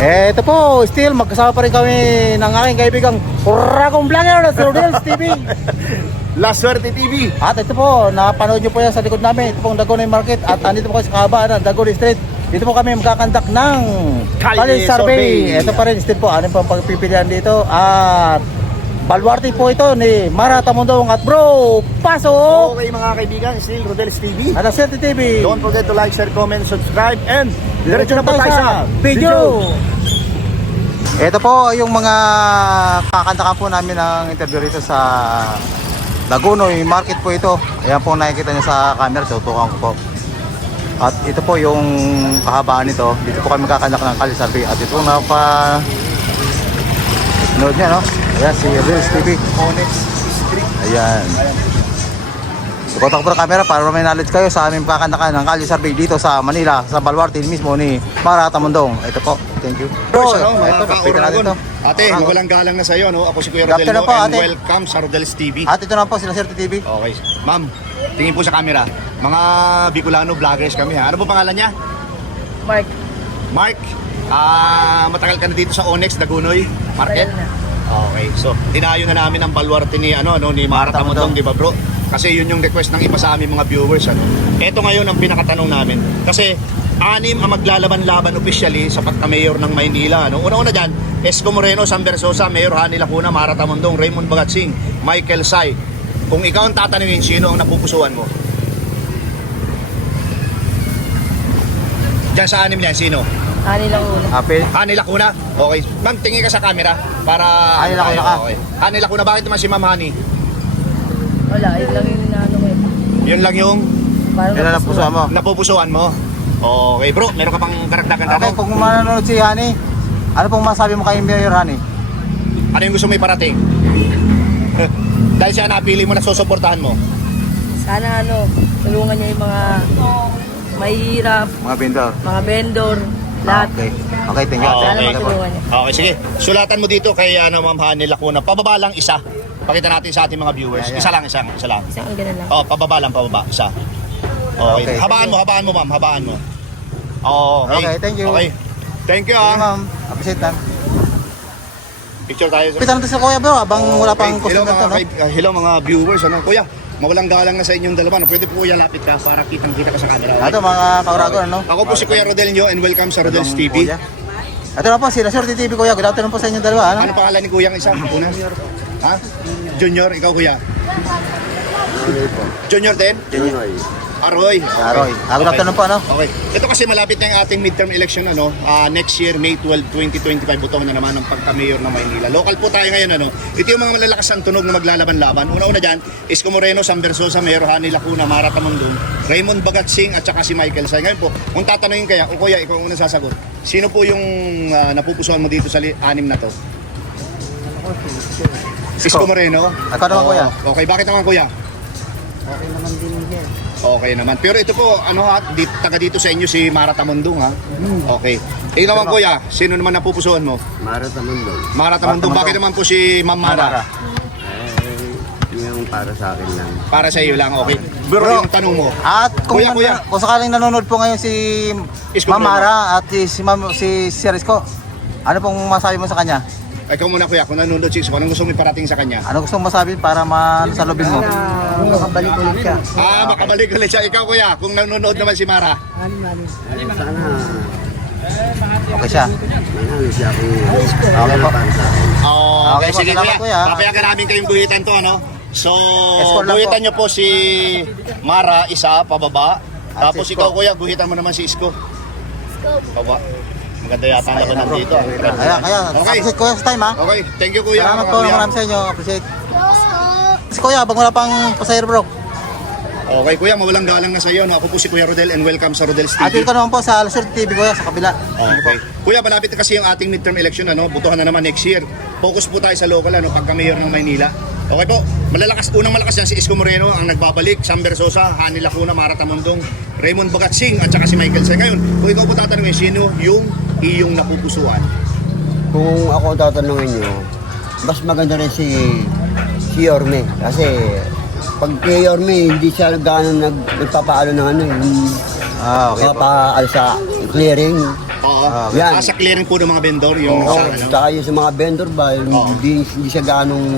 Eh, ito po, still magkasama pa rin kami ng aking kaibigang Kuragong Vlogger na si Rodels TV. La Suerte TV. At ito po, napanood nyo po yan sa likod namin. Ito pong Dagonoy Market at andito po kayo sa kahabaan ng Dagonoy Street. Dito po kami magkakandak ng Kalye Survey. Ito pa rin still po, ano po ang pagpipilian dito. At Baluarte po ito ni Mara Tamundong at Bro Pasok! Okay mga kaibigan, still Rodel's TV. At Aserte TV. Don't forget to like, share, comment, subscribe, and diretso na po tayo sa video. Ito po yung mga kakantakan po namin ng interview rito sa Lagunoy Market po ito. Ayan po nakikita nyo sa camera, tutukan ko po. At ito po yung kahabaan nito. Dito po kami kakandak ng Kali Survey. At ito na pa Nood niya, no? Ayan, si Reels TV. Onyx Street. Ayan. Sukotak po ng camera para may knowledge kayo sa aming kakandakan ng Kali Survey dito sa Manila, sa Baluarte mismo ni Mara Tamundong. Ito po. Thank you. Bro, ano, ito, kapitan natin to. Ate, Oragon. mawalang galang na sa iyo, no? Ako si Kuya Rodel mo, po, and ate. welcome sa Rodel's TV. At ito na po sila Sir TV. Okay. Ma'am, tingin po sa camera. Mga Bicolano vloggers kami ha. Ano po pangalan niya? Mark, Mark. Ah, matagal ka na dito sa Onyx Dagunoy Market. Okay. So, dinayo na namin ang baluarte ni ano ano ni Marta Tamundong. di ba, bro? Kasi yun yung request ng iba sa aming mga viewers ano. Ito ngayon ang pinakatanong namin. Kasi anim ang maglalaban-laban officially sa pagka-mayor ng Maynila. Ano? Una-una dyan, Esco Moreno, San Versosa, Mayor Hani Lacuna, Mara Tamundong, Raymond Bagatsing, Michael Sai. Kung ikaw ang tatanungin, sino ang napupusuan mo? Diyan sa anim niyan, sino? Ani lang una. Apil. Hani Lacuna? Okay. Ma'am, tingin ka sa camera para... Hani Lacuna ka. Okay. Hani Lacuna, bakit naman si Ma'am Hani? Wala, yun lang yung inaano ko eh. Yun lang yung Parang Yan na puso mo. napupusuan mo. Okay bro, meron ka pang karagdagan Okay, tanong? kung manonood si Hani, ano pong masabi mo kay Mayor Hani? Ano yung gusto mo iparating? Dahil siya napili mo na susuportahan mo. Sana ano, tulungan niya yung mga mahihirap, Mga vendor. mga vendor, lahat. Okay. Okay, thank you. Sana okay. niya. Okay, sige. Sulatan mo dito kay ano, Ma'am Hani Lacuna. Pababa lang isa. Pakita natin sa ating mga viewers. Yeah, yeah. Isa lang, isa, isa lang. Isang ang ganun lang. Oh, pababa lang, pababa. Isa. Okay. Okay. Habaan mo, habaan mo, ma'am. Habaan mo. Oh, okay. Okay, thank you. Okay. Thank you, Okay, ah. ma'am. Appreciate that. Picture tayo. Pita natin sa kuya bro, abang wala pang Okay, hello, customer to, mga, no? uh, hello mga viewers. Ano? Kuya, mawalang galang na sa inyong dalawa. No? Pwede po kuya lapit ka para kitang-kita ka sa camera. Ito mga kauragon, ano? Ako po si Kuya Rodelio and welcome sa Rodel's TV. kuya. Ito na po, sila Sir TV kuya. Good afternoon po sa inyong dalawa, ano? Ano pangalan ni Kuya ang isa? Una? Ha? Junior, ikaw Kuya? Junior din? Aroy. Aroy. Ah, good afternoon po, ano? Okay. Ito kasi malapit na yung ating midterm election ano, ah, next year May 12, 2025 butuhan na naman ng pagka-mayor ng Maynila. Local po tayo ngayon ano. Ito yung mga malalakas ang tunog na maglalaban-laban. Una-una diyan, Isko Moreno, San Versosa, Mayor Hani Lacuna, Mara Tamundong, Raymond Bagatsing at saka si Michael Say. Ngayon po, kung tatanungin kaya, o kuya, ikaw ang unang sasagot. Sino po yung ah, napupusuan mo dito sa li- anim na to? Isko Moreno? Ako naman, kuya. Oo. Okay, bakit naman kuya? Okay naman din. Okay naman. Pero ito po, ano ha, di, taga dito sa inyo si Mara Tamundong ha. Okay. Eh naman kuya, sino naman napupusuan mo? Mara Tamundong. Mara Tamundong. Bakit naman po si Ma'am Mara? Eh, yung para sa akin lang. Para sa iyo lang, okay. Pero Bro. yung tanong mo, At kung, Kuya, kuya. kung sakaling nanonood po ngayon si Isko Ma'am Mara at si, si, Ma'am, si Sir Isko, ano pong masabi mo sa kanya? Ikaw muna kuya, kung nanonood si Isko, anong gusto mo iparating sa kanya? Ano gusto mong masabi para masalubin mo? Sana makabalik ulit siya. Ah, makabalik ulit siya. Ikaw kuya, kung nanonood naman si Mara. Sana Okay siya. manalo siya kung Okay po. Oh, Okay po, sige kuya. kuya. Papayagan namin kayong guhitan to, ano? So, guhitan niyo po si Mara, isa, pababa. Tapos si ikaw Isko. kuya, guhitan mo naman si Isko. Baba. Maganda yata ang labanan dito. Kaya, kaya, Okay. appreciate kuya sa time ha. Okay, thank you kuya. Salamat po Kuya. na marami sa inyo. Appreciate. Si kuya, bang wala pang pasahero bro. Okay kuya, mawalang galang na sa iyo. No? Ako po si Kuya Rodel and welcome sa Rodel's At TV. yun ka naman po sa Sir TV kuya sa kabila. Okay. Kuya, malapit na kasi yung ating midterm election, ano? Butuhan na naman next year. Focus po tayo sa local, ano? Pagka-mayor ng Maynila. Okay po, malalakas, unang malakas yan si Isko Moreno, ang nagbabalik, Sam Versosa, Hani Lacuna, Mara Tamundong, Raymond Bagatsing, at saka si Michael Say. Ngayon, kung ikaw po tatanungin, sino yung iyong napupusuan? Kung ako ang tatanungin nyo, mas maganda rin si, si Yorme. Kasi pag kay Yorme, hindi siya gaano nag, nagpapaalo ng ano, yung Ah, okay po. papaalo sa clearing. Oo. Ah, okay. Yan. Ah, sa clearing po ng mga vendor, yung Oo, sa ano. tsaka yung sa mga vendor ba, Oo. hindi, hindi siya ganong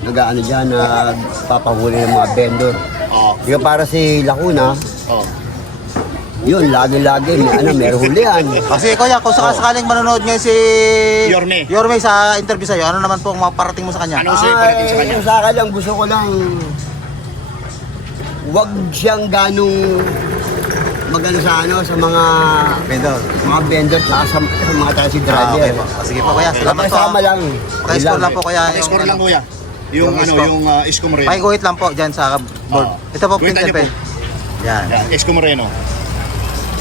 nag-ano dyan na papahuli ng mga vendor. Oo. Yung para si Lacuna, Oo. Yun, lagi-lagi, may, ano, meron hulihan. Kasi kuya, kung sakasakaling manonood ngayon si Yorme. Yorme sa interview sa'yo, ano naman po ang maparating mo sa kanya? Ano sa'yo parating sa kanya? Ay, sa akin lang, gusto ko lang, wag siyang ganong magano sa ano, sa mga Vendor. mga vendor tsaka sa, sa mga taxi Ah, driver. okay po. Ah, Sige po kuya, salamat po. Kasama lang. Pakiscore lang po kuya. yung Score lang ano. kuya. Yung, Yung ano, isko. yung uh, Isko Moreno. Pakiguhit lang po dyan sa board. Oo. Ito po, niyo pen. Yan. Yan, Isko Moreno.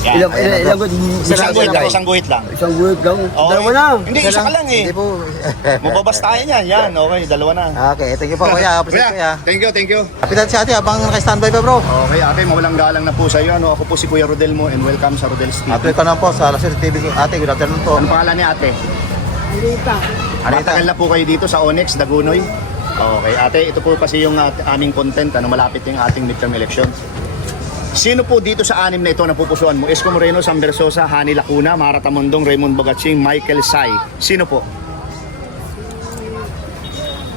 Yan. Ilang, ilang, ilang, Isang isang guhit lang, isang guhit lang. Isang guhit lang. Okay. Dalawa na. Hindi, isa ka lang eh. Hindi po. Mababas tayo niyan. Yan, okay, dalawa na. okay, thank you po kuya. Appreciate kuya. thank you, thank you. Kapitan si ate, abang naka-standby pa bro. Okay, ate, mawalang galang na po sa iyo. Ano, ako po si Kuya Rodel mo and welcome sa Rodel's TV. Ko na po sa Lasir TV. Ate, good afternoon po. Ano pangalan ni ate? Alita. Anita. Matagal na po kayo dito sa Onyx, Dagunoy. Okay, ate, ito po kasi yung at- aming content, ano, malapit yung ating midterm elections. Sino po dito sa anim na ito na pupusuan mo? Esco Moreno, Sam Versosa, Hani Lacuna, Mara Tamondong, Raymond Bagatsing, Michael Sai. Sino po?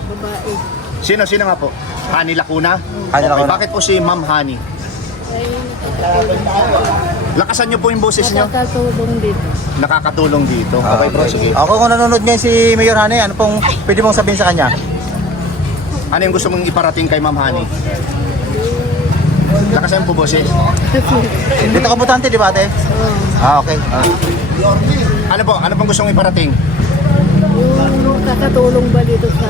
Babae. Sino, sino nga po? Hani Lacuna? Hani Okay, Lacuna. Bakit po si Ma'am Hani? Lakasan niyo po yung boses niyo. Nakakatulong dito. Nakakatulong dito. Ah, Okay po, sige. Ako kung nanonood ngayon si Mayor Hane, ano pong pwede mong sabihin sa kanya? Ano yung gusto mong iparating kay Ma'am Hani? Lakasan po boses. Dito ka butante, di ba ate? Ah, okay. Ah. Ano po? Ano pong gusto mong iparating? Yung kakatulong ba dito sa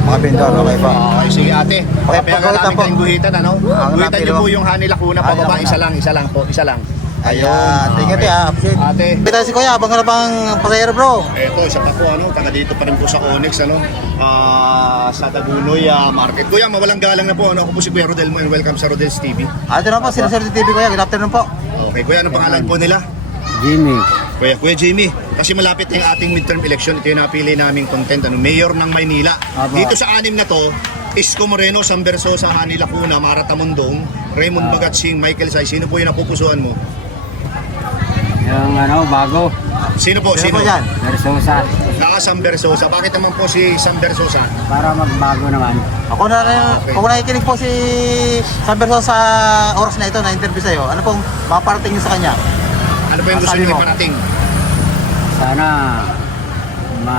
Mga vendor, okay po. Okay, sige ate. Okay, Okay, pagguhitan namin po. kayong guhitan, ano? Ah, guhitan niyo po yung Hani Lacuna, Hani pababa, Lacuna. isa lang, isa lang po, isa lang. Ayan, thank you ate ah. Ate. Kita si kuya, abang ka na bang pasayero bro? Eto, isa pa po, ano, taga dito pa rin po sa Onyx, ano, ah, sa Dagunoy ah, Market. Kuya, mawalang galang na po, ano, ako po si Kuya Rodel mo and welcome sa Rodel's TV. Ate na po, sila Sir TV kuya, good afternoon po. Okay, Kuya, ano pangalan po nila? Jimmy. Kuya, Kuya Jimmy, kasi malapit na yung ating midterm election, ito yung napili naming content, ano, Mayor ng Maynila. Aba. Dito sa anim na to, Isko Moreno, San Versosa, Hani Lacuna, Mara Tamundong, Raymond Bagatsing, Michael Say, sino po yung napupusuan mo? Yung ano, bago, Sino po? Sino Sino? po yan? Versosa, Naka San Versosa. Bakit naman po si San Versosa? para magbago naman. Ako na rin, kung nakikinig po si San Berso sa oras na ito na interview sa'yo, ano pong maparating niyo sa kanya? Ano ba yung gusto Sabi niyo mo. iparating? Sana ma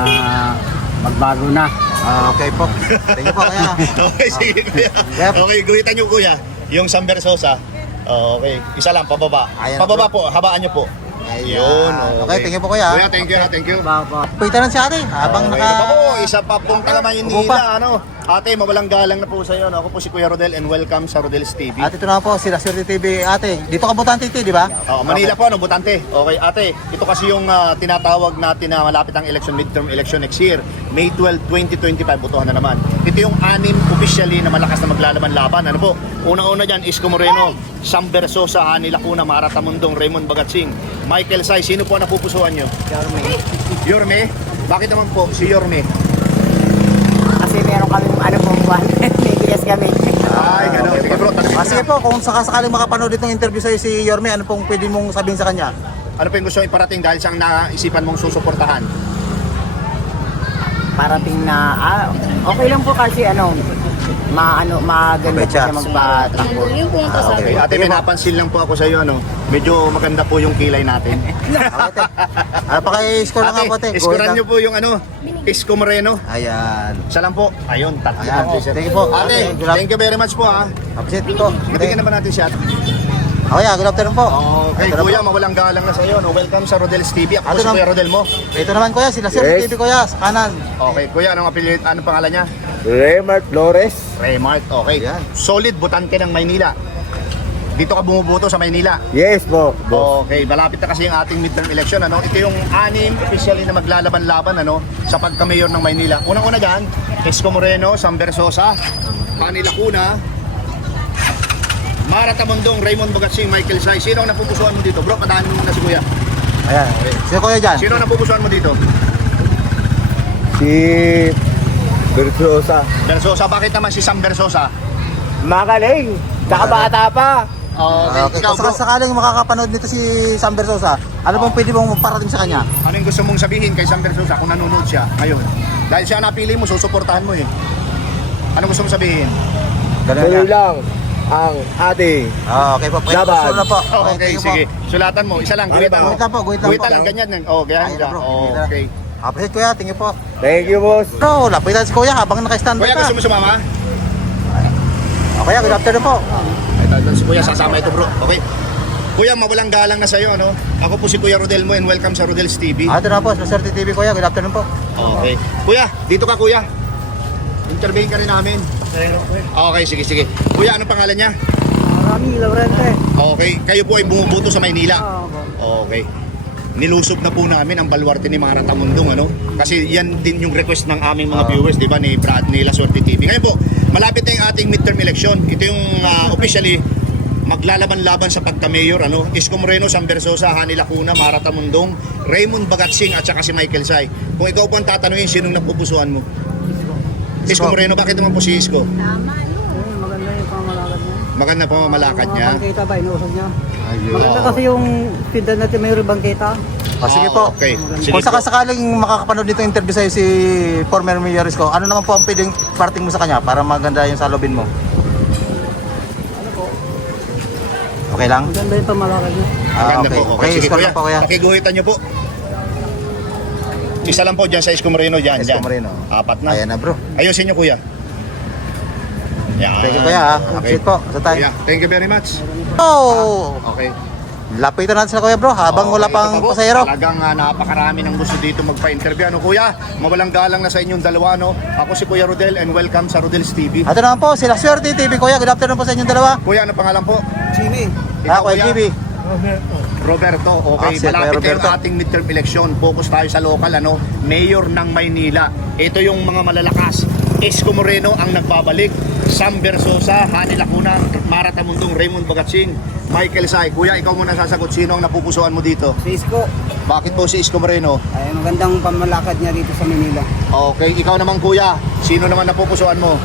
magbago na. Ah, okay po. Thank you po kaya. okay, sige kuya. Yep. Okay, guhitan niyo kuya. Yung San Versosa. Oh, okay. Isa lang, pababa. Ayan, pababa po, habaan niyo po. Ayun. Okay, thank you po kuya. Kuya, thank you, ha, thank you. Bago. Pwede si ate, habang Okay, naka... na pa po, isa pa pong Upo Maynila, pa. ano. Ate, mawalang galang na po sa iyo. No? Ako po si Kuya Rodel and welcome sa Rodel's TV. Ate, ito na po, sila Sir TV. Ate, dito ka butante ito, di ba? Oh, Manila po, ano, Butante. Okay, ate, ito kasi yung ah, tinatawag natin na malapit ang election, midterm election next year. May 12, 2025, butuhan na naman. Ito yung anim officially na malakas na maglalaban-laban. Ano po? Unang-una dyan, Isko Moreno, Sam Versosa, Hani Lacuna, Mara Tamundong, Raymond Bagatsing, Michael Say. Sino po ang napupusuan nyo? Yorme. Yorme? Bakit naman po si Yorme? Kami ano pong buwan. May bigas kami. Ay, gano'n. Sige bro, tanongin Ah, sige po, kung sakasakaling makapanood itong interview sa'yo si Yorme, ano pong pwede mong sabihin sa kanya? Ano pa yung gusto iparating dahil siyang naisipan mong susuportahan? Parating na, ah, okay lang po kasi ano, maano, maganda Okay, po siya Chaps. magpatakbo. Ah, Okay, ate, may napansin lang po ako sa iyo, ano, medyo maganda po yung kilay natin. Ate, ano pa kay score na nga po, ate? Ate, iskoran niyo po yung ano, Isko Moreno. Ayan. Isa lang po. Ayun, tatlo Ayan. na po. Thank you po. Ate, Good luck. thank you very much po ha. Appreciate po. Nabigyan naman natin siya. Okay, ah, good afternoon po. Okay, Ito na kuya, po. mawalang galang na sa iyo. No? Welcome sa Rodel's TV. Ako Ate, si. Kuya Rodel mo. Ito naman kuya, sila Sir Yes. TV kuya, sa kanan. Okay, kuya, anong apelyido, anong pangalan niya? Raymart Flores. Raymart. Okay. Yan. Solid butante ng Maynila. Dito ka bumuboto sa Maynila. Yes po. Okay, malapit na kasi yung ating midterm election. Ano? Ito yung anim officially na maglalaban-laban ano, sa pagka-mayor ng Maynila. Unang-una dyan, Isko Moreno, Sam Versosa, Pani Lacuna, Mara Tamondong, Raymond Bagatsing, Michael Say. Sino ang napupusuan mo dito? Bro, padaan mo muna si Kuya. Ayan. Sino kuya dyan? Sino ang napupusuan mo dito? Si Bersosa. Versosa. Bakit naman si Sam Versosa? Magaling. Tsaka bata pa. Okay, Okay, ikaw kung bro, sakaling makakapanood nito si Sam Versosa, ano pong pwede mong parating sa kanya? ano yung gusto mong sabihin kay Sam Versosa kung nanonood siya ngayon? Dahil siya napili mo, susuportahan mo eh. Ano gusto mong sabihin? Ganun Tuloy lang ang ating Ah, okay po. Okay, Laban. susunod na po. Okay, thank you sige. Po. Sulatan mo, isa lang, mo. Guhit lang po, guhit lang po. Lang, ganyan lang. Oh, ganyan Ayun ka. na, bro. Oh, Guhit okay. Appreciate kuya, tingin po. Thank you, boss. Bro, lapitan si kuya habang naka-standby Kuya, ka. gusto mo sumama? Okay, good afternoon po. Ito, ito, si Kuya sasama ito bro. Okay. Kuya, mawalang galang na sa'yo, ano? Ako po si Kuya Rodel mo and welcome sa Rodel's TV. Ah, ito na po, sa Sir TV kuya, good afternoon po. Okay. Kuya, dito ka kuya. Interview ka rin namin. Okay, sige, sige. Kuya, ano pangalan niya? Rami Laurente. Okay. Kayo po ay bumubuto sa Maynila. Okay. Nilusob na po namin ang baluarte ni Mara Tamundong, ano? Kasi yan din yung request ng aming mga viewers, di ba, ni Brad ni La Suerte TV. Ngayon po, malapit na yung ating midterm election. Ito yung ah, officially maglalaban-laban sa pagka-mayor, ano? Isko Moreno, San Versosa, Hani Lacuna, Mara Tamundong, Raymond Bagatsing at saka si Michael Say. Kung ikaw po ang tatanungin, sinong napupusuan mo? Isko Moreno, bakit naman po si Isko? Maganda yung pamalakad niya. Maganda pa mamalakad niya. Bangkita ba, inuusog niya. Ayun. Maganda kasi yung pindan natin may bangkita. Ah, sige po. Okay. Sige Kung po. sakasakaling makakapanood yung interview sa'yo si former Mayor Isko, ano naman po ang pwedeng parting mo sa kanya para maganda yung salubin mo? Okay lang? Maganda yung pamalakad niya. Ah, Maganda okay. po. Okay, sige Isko lang po kuya. Pakiguhitan niyo po. Isa lang po dyan sa Isko Moreno dyan. Isko dyan. Moreno. Apat na. Ayan na bro. Ayusin niyo kuya. Yan. Thank you kuya ha. Appreciate po sa time. Kuya, thank you very much. Oh! Okay. Lapitan natin sila kuya bro habang Okay, wala ito pang pa po. pasahero. Talagang ah, napakarami ng gusto dito magpa-interview. Ano kuya? Mawalang galang na sa inyong dalawa. No? Ako si Kuya Rodel and welcome sa Rodel's TV. Ito naman po, sila Swerte TV kuya. Good afternoon po sa inyong dalawa. Kuya, ano pangalan po? Jimmy. Ah, kuya GB. Roberto, okay. Ah, si Kuya Malapit na Roberto. yung ating midterm election. Focus tayo sa local, ano, mayor ng Maynila. Ito yung mga malalakas. Isko Moreno ang nagbabalik. Sam Versosa, Hani Lacuna, Mara Tamundong, Raymond Bagatsing, Michael Say. Kuya, ikaw muna sasagot. Sino ang napupusuan mo dito? Si Isko, Bakit po si Isko Moreno? ay magandang pamalakad niya dito sa Manila. Okay, ikaw naman kuya. Sino naman napupusuan mo?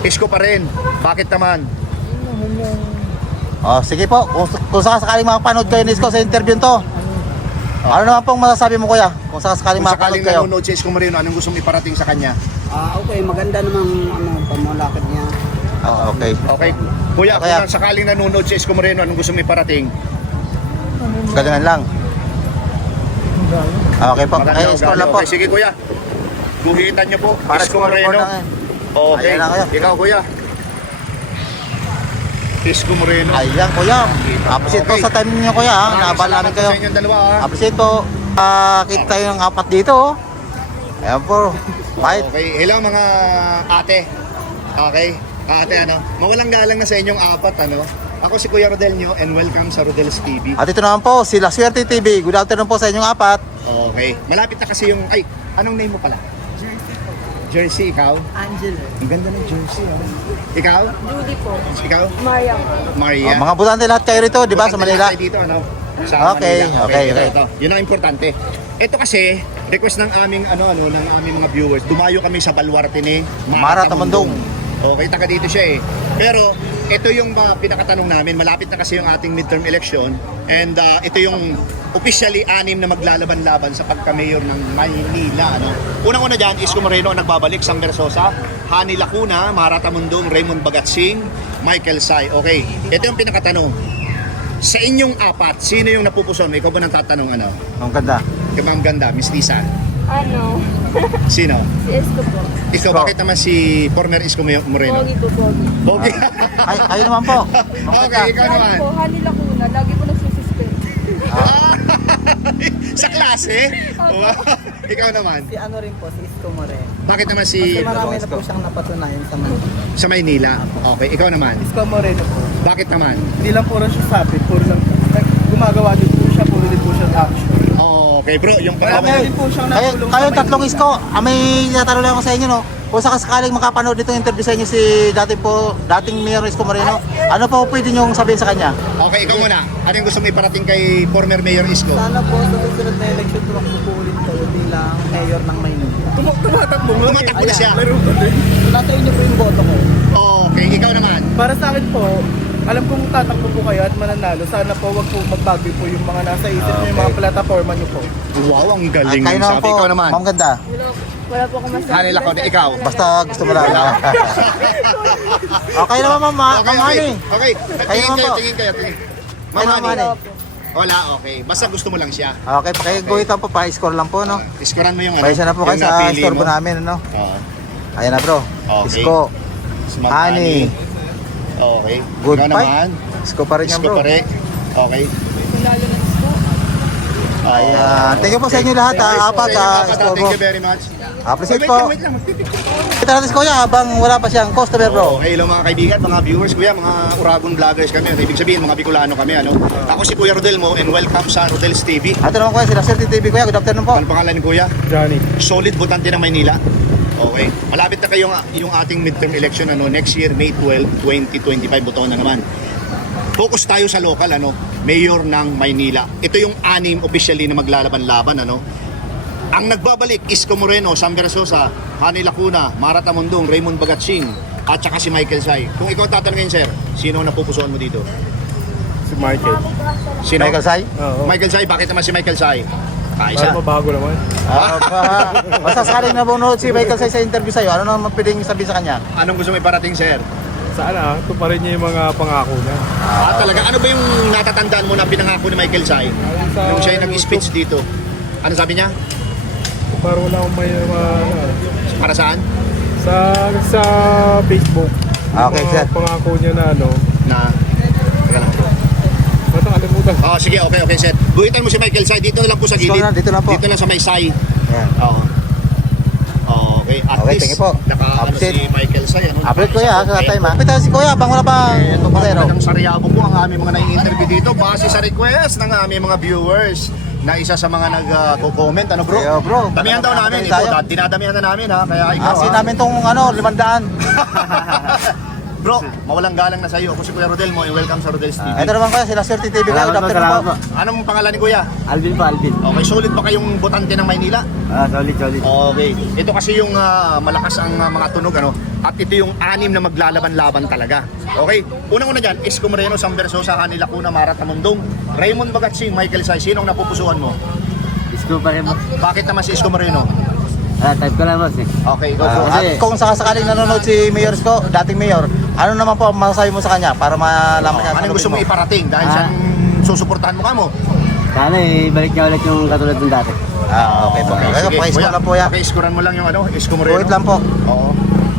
Isko pa rin. Bakit naman? Oh, sige po. Kung, kung sakasakaling makapanood kayo ni Isko sa interview to, ano naman pong masasabi mo kuya? Kung sakasakaling Kung makapanood sakaling kayo. nanonood si Isko Moreno, anong gusto mong iparating sa kanya? Ah, okay, maganda namang ano, pamalakad niya. Ah, okay. Okay. Kuya, kung sakaling nanonood si Isko Moreno, anong gusto mong iparating? Galingan lang. Ah, okay po. Maganda Ay, ugali. score lang po. Okay, sige kuya. Guhitan niyo po. Para Isko Moreno. eh. Okay. Ayan na, kuya. Ikaw kuya. Isko Moreno. Ayan kuya. Appreciate po Okay. sa time niyo kuya. ha. Maraming Naabala salamat namin po kayo. Sa inyong dalawa ha. Appreciate po. Ah, kita tayo ng apat dito. oh. Ayan po. Fight. Okay, hello mga ate. Okay, ate ano, mawalang galang na sa inyong apat ano. Ako si Kuya Rodel nyo and welcome sa Rodel's TV. At ito naman po, sila Swerte TV. Good afternoon po sa inyong apat. Okay, malapit na kasi yung, ay, anong name mo pala? Jersey ikaw? Angelo. Ang ganda ng jersey. ah. Ikaw? Judy po. Ikaw? Maria. Maria. Oh, mga butante lahat kayo rito, di ba, sa Manila? Dito, ano? Sa Okay, Manila. okay, ito, okay. Ito, Yun ang importante. Ito kasi, request ng aming ano ano ng aming mga viewers. Dumayo kami sa baluarte ni Mara Tamundong. Okay, taga dito siya eh. Pero ito yung uh, pinakatanong namin, malapit na kasi yung ating midterm election and uh, ito yung officially anim na maglalaban-laban sa pagka-mayor ng Maynila. Ano? Unang-una dyan, Isko Moreno ang nagbabalik, Sam Versosa, Hani Lacuna, Mara Tamundong, Raymond Bagatsing, Michael Say. Okay, ito yung pinakatanong. Sa inyong apat, sino yung napupuson? Ikaw ba nang tatanong ano? Ang ganda. Kay Ma'am Ganda, Miss Lisa. Ano? Sino? Si Esco po. Ikaw, Isko. bakit naman si former Isko Moreno? Pogi po, Pogi. Pogi. Ay, kayo naman po. okay, ikaw Lagi naman. po, Hani Lacuna. Lagi po nagsususpend. Sa klase? Wow. ikaw naman. Si ano rin po, si Isko Moreno. Bakit naman si Kasi marami na po siyang napatunayan sa Manila. sa Maynila? Okay, ikaw naman. Isko Moreno po. Bakit naman? Hindi lang puro siya sabi, puro lang gumagawa din po siya, puro din po siya action. Okay, bro, yung Marami pangalawa. din po siyang Kayo, natulong kayo sa tatlong Maynila. isko, ah, may tatanong lang ako sa inyo no. Kung sakasakaling makapanood dito yung interview sa inyo si dati po, dating Mayor Isko Moreno, ano po pwede niyong sabihin sa kanya? Okay, ikaw muna. Ano yung gusto mo iparating kay former Mayor Isko? Sana po sa susunod na election, tumakbo po ulit kayo bilang mayor ng Maynila. Tum- tumatakbo nga. Tumatakbo na siya. Ko din. Nasa inyo po yung boto ko. Okay, ikaw naman. Para sa akin po, alam kong tatakbo po kayo at mananalo. Sana po wag po magbago po yung mga nasa isip niyo, yung mga plataforma niyo po. Wow, ang At galing kayo ng naman sabi. po, Ikaw naman. ma'am ganda. Wala po akong masabi. Hanil ako, ikaw. Basta gusto mo lang. okay naman ma'am, ma- Okay, okay. Okay, tingin kayo, tingin kayo. tingin. Ma'am eh. Wala, okay. Basta gusto mo lang siya. Okay, pakiguhitan po, pa-score lang po, no? Iskoran mo yung ano. Paisa na po kayo sa store po namin, ano? Oo. Ayan na bro. Okay. Isko. Smart Honey. Okay. Good Ikaw fight. naman. Isko pa rin yan Isko bro. pare. Okay. Ayan. Thank you po sa inyo lahat, Thank you ha. po Apat, ha. apat, Isko Thank bro. you very much. Appreciate Wait po. lang, wait lang. Kita natin si Kuya habang wala pa siyang customer bro. Okay, hello mga kaibigan, mga viewers, kuya, mga Uragon vloggers kami. Ibig sabihin, mga Bicolano kami, ano. Ako si Kuya Rodel mo and welcome sa Rodel's TV. Ito naman Kuya, sila Sir TV Kuya. Good afternoon po. Ano pangalan ni Kuya? Johnny. Solid butante ng Maynila. Okay. Malapit na kayo nga yung ating midterm election ano next year May 12, 2025 buto na naman. Focus tayo sa local ano, mayor ng Maynila. Ito yung anim officially na maglalaban-laban ano. Ang nagbabalik Isko Moreno, Sam Versosa, Hani Lacuna, Mara Tamundong, Raymond Bagatsing, at saka si Michael Say. Kung ikaw tatanungin sir, sino ang napupusuan mo dito? Si Michael. Sino? Michael Sai. Oo. Michael Say, bakit naman si Michael Say? Kaisa. mabago naman. Ah, pa- basta sakaling nabunod si Michael Sai sa interview sa'yo, ano naman pwedeng sabihin sa kanya? Anong gusto mo iparating sir? Sana, tuparin niya yung mga pangako niya. Ah, talaga. Ano ba yung natatandaan mo na pinangako ni Michael Sai? sa Nung siya yung nag-speech dito. Ano sabi niya? Para wala akong may uh, Para saan? sa sa Facebook. Okay, mga sir. pangako niya na ano. Na... Teka lang. Basta kalimutan. Oh, sige, okay, okay, set. Guhitan mo si Michael Sai. Dito na lang po sa Dito gilid. lang, dito lang po. Dito lang sa may Sai. Ayan. Oo. Okay, at Okay, least, po. naka ano, Update. si Michael Sai. Ano, Upload Kuya sa time ha. Pita si Kuya, bang wala pa Ito po, pasero. talagang sariyabo po ang aming mga nai-interview dito base sa request ng aming mga viewers na isa sa mga nag-comment, ano bro? Yo, bro. Damihan daw namin, ito, Tayo. da- dinadamihan na namin ha, kaya ikaw Kasi ha. namin tong ano, limandaan. Bro, mawalang galang na sa iyo. Ako si Kuya Rodel mo, welcome sa Rodel's TV. Ito naman Kuya, sila Sir TV Kuya. Good afternoon po. Anong pangalan ni Kuya? Alvin po, Alvin. Okay, solid ba kayong botante ng Maynila? Ah, solid, solid. Okay. Ito kasi yung ah, malakas ang ah, mga tunog ano at ito yung anim na maglalaban-laban talaga. Okay? Unang-una diyan, Isko Moreno, Sam Versosa, Hani Lacuna, Mara Tamundong, Raymond Bagatsing, Michael Say. Sino ang napupusuan mo? Isko pa rin po. Bakit naman si Isko Moreno? Ah, type ko lang boss eh. Okay, go Ah, po. at kung sakasakaling nanonood si Mayor Sko, dating Mayor, ano naman po ang masasabi mo sa kanya para malaman niya Anong gusto mo iparating dahil Ah. siyang susuportahan mo ka mo? Sana eh, balik niya ulit yung katulad ng dati. Ah, okay po. Okay, sige. pakiscore Kuya, lang po yan. Pakiscorean mo lang yung ano, Isko Moreno. Wait lang po. Oo.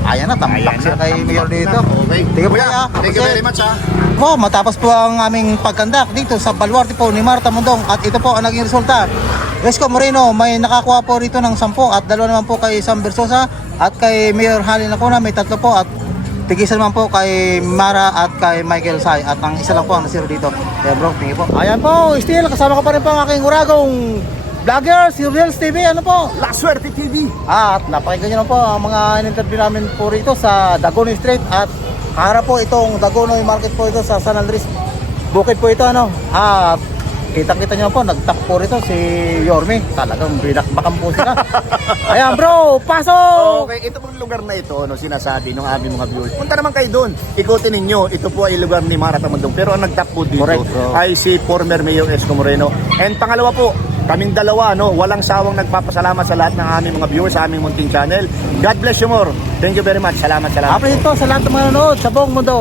Ayan na, siya na, kay Mayor dito. Okay. Thank you po Kuya. thank you very much ha. Po, matapos po ang aming pagkandak dito sa Baluarte po ni Marta Mundong at ito po ang naging resulta. Esco Moreno may nakakuha po rito ng 10 at dalawa naman po kay Sam Versosa at kay Mayor Halin Lacuna may tatlo po at tigisa naman po kay Mara at kay Michael Sai at ang isa lang po ang nasiro dito. Kaya bro, tingin po. Ayan po, still kasama ko pa rin po ang aking uragong vlogger, si Reels TV, ano po? La Suerte TV. At napakinggan nyo na po ang mga in-interview namin po rito sa Dagonoy Street at harap po itong Dagonoy Market po ito sa San Andres Bukid po ito ano. At kita-kita nyo po, nagtap po rito si Yorme. Talagang binakbakan po sila. Ayan bro, pasok! Okay, ito pong lugar na ito, no, sinasabi ng aming mga viewers. Punta naman kayo doon. Ikutin ninyo, ito po ay lugar ni Mara Tamundong. Pero ang nagtap po dito Correct, bro. ay si former Mayor Esco Moreno. And pangalawa po, kaming dalawa, no, walang sawang nagpapasalamat sa lahat ng aming mga viewers sa aming munting channel. God bless you more. Thank you very much. Salamat, salamat. Appreciate po sa lahat ng mga nanonood sa buong mundo.